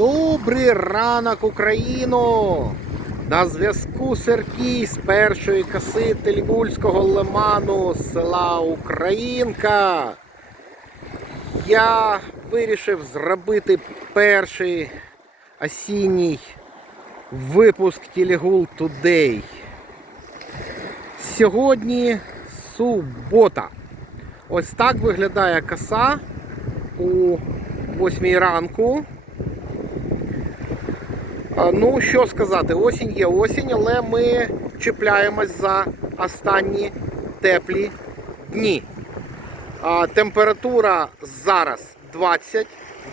Добрий ранок, Україно! На зв'язку Сергій з першої коси Тельгульського лиману села Українка. Я вирішив зробити перший осінній випуск Телегул Today. Сьогодні субота. Ось так виглядає коса у 8 ранку. Ну, що сказати, осінь є осінь, але ми чіпляємось за останні теплі дні. Температура зараз 20,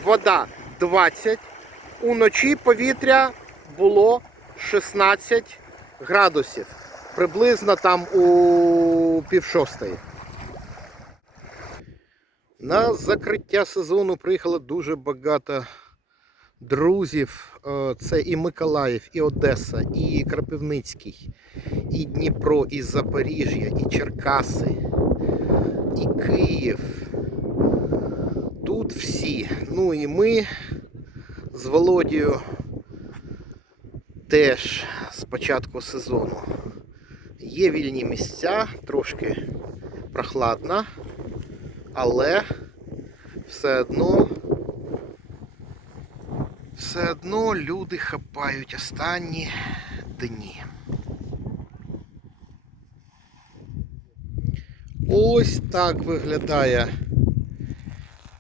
вода 20. Уночі повітря було 16 градусів. Приблизно там у пів шостої. На закриття сезону приїхало дуже багато друзів. Е, Це і Миколаїв, і Одеса, і Крапивницький, і Дніпро, і Запоріжжя, і Черкаси, і Київ. Тут всі. Ну і ми з Володією теж з початку сезону. Є вільні місця, трошки прохладно, але все одно все одно люди хапають останні дні. Ось так виглядає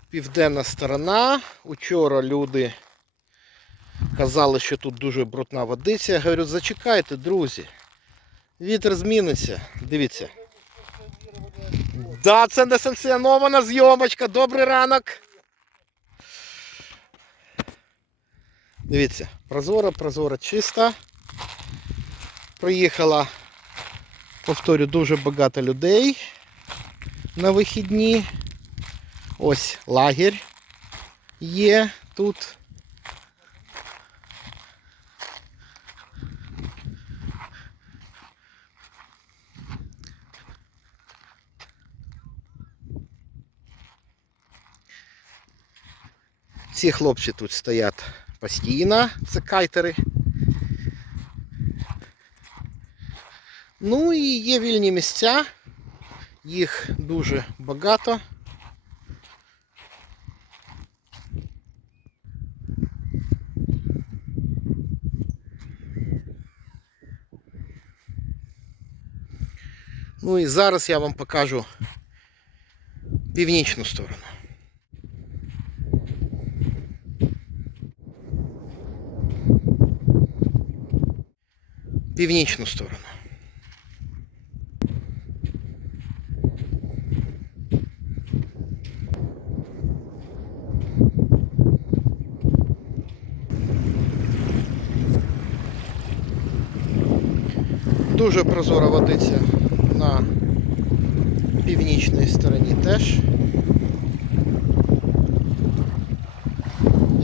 південна сторона. Учора люди казали, що тут дуже брудна водиця. Я говорю, зачекайте, друзі. Вітер зміниться. Дивіться. Да, це несанкціонована зйомочка. Добрий ранок. Дивіться, прозора, прозора, чиста. Приїхала, повторю, дуже багато людей на вихідні. Ось лагерь є тут. Ці хлопці тут стоять постійно, це кайтери. Ну і є вільні місця, їх дуже багато. Ну і зараз я вам покажу північну сторону. Північну сторону. Дуже прозора водиця на північній стороні теж.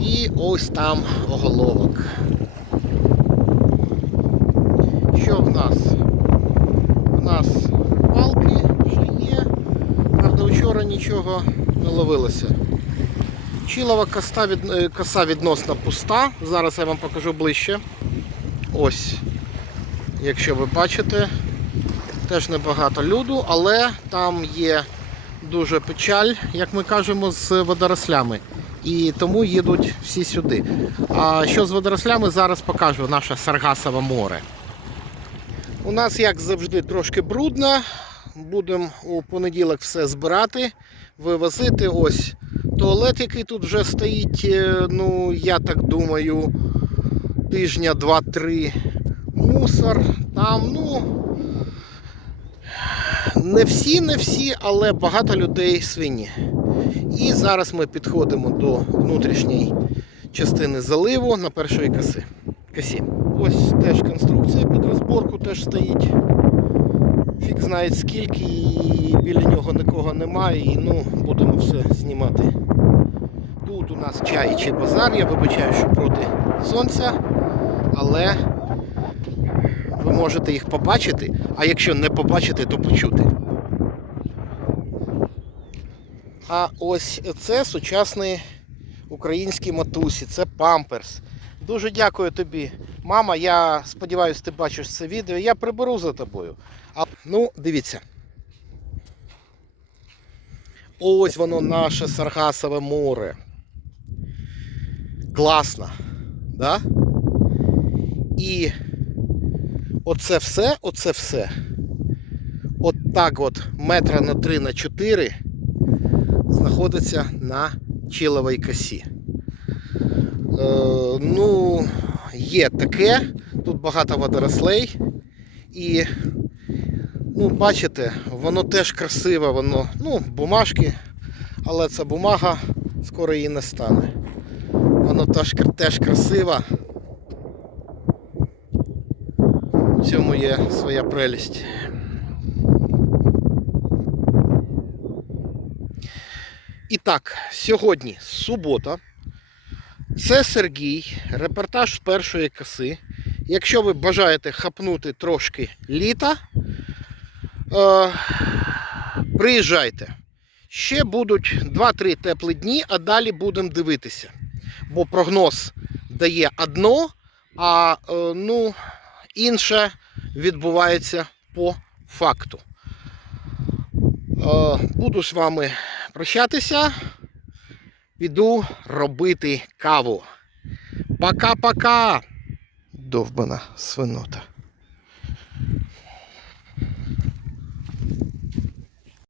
І ось там оголовок. Що в нас? У нас палки вже є. Правда, вчора нічого не ловилося. Чілова коса, від, е, коса відносно пуста. Зараз я вам покажу ближче. Ось, якщо ви бачите, теж небагато люду, але там є дуже печаль, як ми кажемо, з водорослями. І тому їдуть всі сюди. А що з водорослями, зараз покажу наше Саргасове море. У нас, як завжди, трошки брудно. Будемо у понеділок все збирати, вивозити. Ось туалет, який тут вже стоїть, е, ну, я так думаю, тижня два-три. Мусор. Там, ну. Не всі, не всі, але багато людей свині. І зараз ми підходимо до внутрішньої частини заливу на першої коси. Косі. Ось теж конструкція під розборку теж стоїть. Знає скільки, і біля нього нікого немає, і ну, будемо все знімати. Тут у нас чай чи базар, я вибачаю, що проти сонця, але ви можете їх побачити, а якщо не побачити, то почути. А ось це сучасний українській матусі, це памперс. Дуже дякую тобі. Мама, я сподіваюся, ти бачиш це відео. Я приберу за тобою. А, ну, дивіться. Ось воно наше Саргасове море. Класно. Да? І оце все, оце все. От так от метра на 3 на 4 знаходиться на чиловій косі. Е, ну, є таке, тут багато водорослей. І, ну, бачите, воно теж красиве, воно, ну, бумажки, але ця бумага скоро її не стане. Воно теж, теж красиво. У цьому є своя прелість. І так, сьогодні субота. Це Сергій, репортаж з першої коси. Якщо ви бажаєте хапнути трошки літа, е, приїжджайте. Ще будуть 2-3 теплі дні, а далі будемо дивитися. Бо прогноз дає одно, а е, ну, інше відбувається по факту. Е, буду з вами прощатися. Піду робити каву. Пока-пока. Довбана свинота.